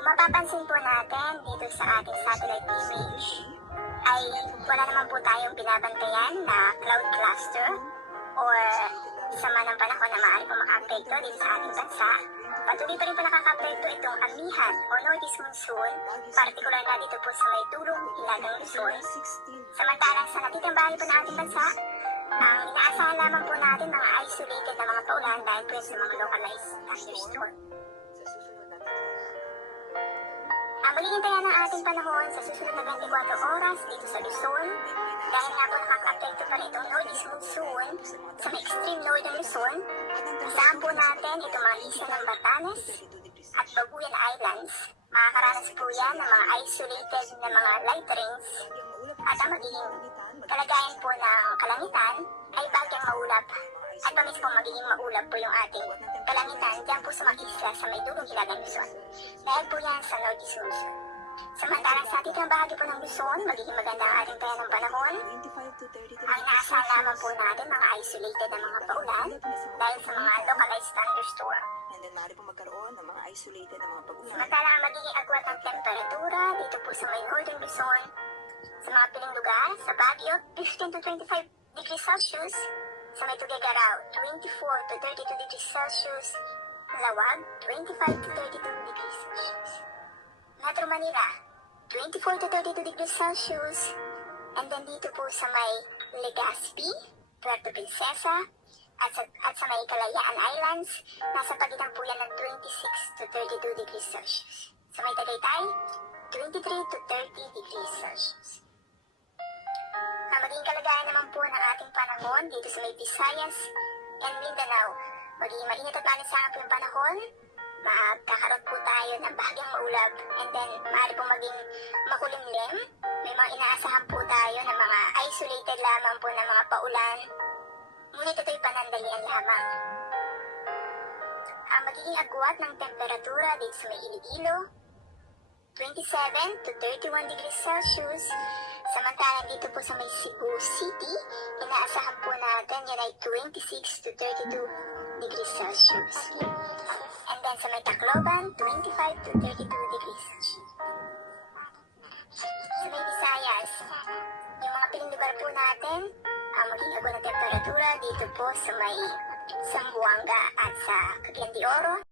Kung mapapansin po natin dito sa ating satellite image, ay wala naman po tayong binabantayan na cloud cluster or sama ng panahon na maaari po maka-apekto dito sa ating bansa. Patuloy pa rin po nakaka-apekto itong amihan o northeast monsoon, partikular na dito po sa may dulong Hilagang Luzon. Samantalang sa natitang bahagi po ng ating bansa, ang inaasahan lamang po natin mga isolated na mga paulan dahil po sa mga localized thunderstorm. Ang magiging taya ng ating panahon sa susunod na 24 oras dito sa Luzon, dahil nga po nakaka-apekto pa rin itong northeast monsoon sa may extreme northern Luzon, asahan po natin itong mga isla ng Batanes at Babuyan Islands. Makakaranas po yan ng mga isolated na mga light rains at ang magiging kalagayan po ng kalangitan ay bagyang maulap at pamis po magiging maulap po yung ating kalangitan dyan po sa mga isla sa may dulong Hilagang Luzon. Dahil po yan sa northeast monsoon. Samantalang sa ating bahagi po ng Luzon, magiging maganda ang ating taya ng panahon. Ang inaasahan lamang po natin mga isolated na mga paulan dahil sa mga localized thunderstorm. And then maaari po magkaroon ng mga isolated na mga pag-ulan. Samantalang ang magiging agwat ng temperatura dito po sa may northern Luzon, sa mga piling lugar, sa Baguio, 15 to 25 degrees Celsius, sa may Tuguegarao, 24 to 32 degrees Celsius, Lawag, 25 to 32 degrees Celsius. Metro Manila, 24 to 32 degrees Celsius, and then dito po sa may Legazpi, Puerto Princesa, at sa may Kalayaan Islands, nasa pagitan po yan ng 26 to 32 degrees Celsius. Sa may Tagaytay, 23 to 30 degrees Celsius. Ang magiging kalagayan naman po ng ating panahon dito sa may Visayas and Mindanao, magiging mainit at malinsangan po yung panahon, magkakaroon po tayo ng bahagyang maulap, and then maaari pong maging makulimlim. May mga inaasahan po tayo ng mga isolated lamang po ng mga paulan, ngunit ito'y panandalian lamang. Ang magiging agwat ng temperatura dito sa may Iloilo, 27 to 31 degrees Celsius. Samantalang dito po sa may Cebu City, inaasahan po natin yan ay 26 to 32 degrees Celsius. And then sa may Tacloban, 25 to 32 degrees Celsius. Sa may Visayas, yung mga piling lugar po natin, ang magiging agwat ng temperatura dito po sa may Zamboanga at sa Cagayan de Oro,